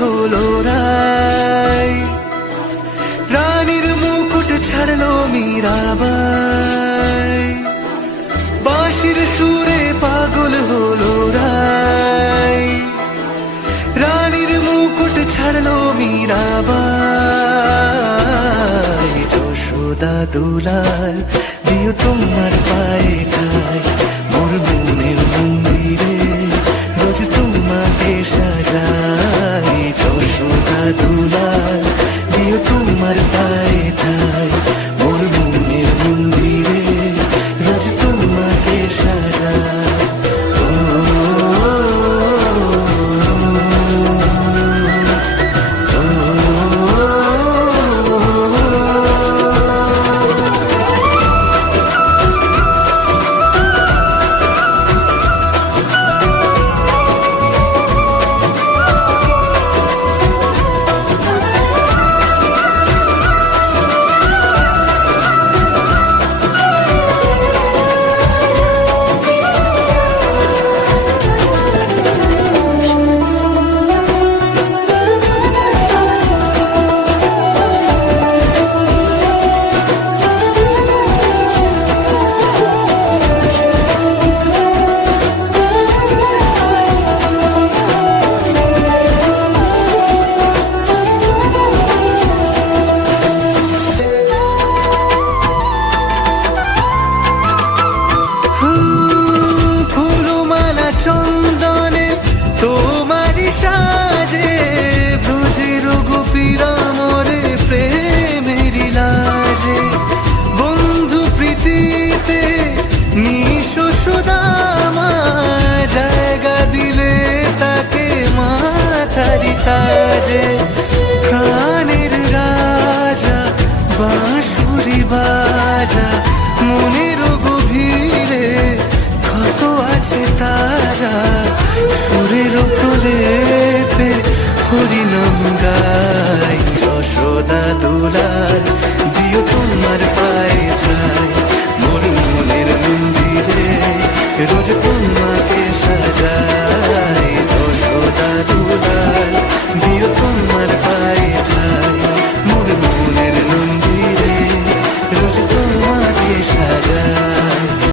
হলো রায়, রানীর মুকুট ছাড়লো মীরাবাই, বাঁশির সুরে পাগল হলো রায়, রানীর মুকুট ছাড়লো মীরাবাই। যশোদা দুলাল দিও তোমার পায়ে ঠাই, মোর মনের মন্দিরে রোজ তোমাকে সাজাই। যশোদা দুলাল দিও তোমার পায়ে ঠাই, মোর মনের মন্দিরে রোজ তোমাকে সাজাই। চন্দনে তোমারি সাজে, ব্রজের গোপীরা মোরে প্রেমেরি লাজে। বন্ধু প্রীতিতে নিঃস্ব সুদামা, জায়গা দিলে তাকে মাথারি তাজে। প্রাণের রাজা বাঁশুরি বাজা, মনের গভীরে কত আছে তাজা। সুরের প্রলেপে হরিনাম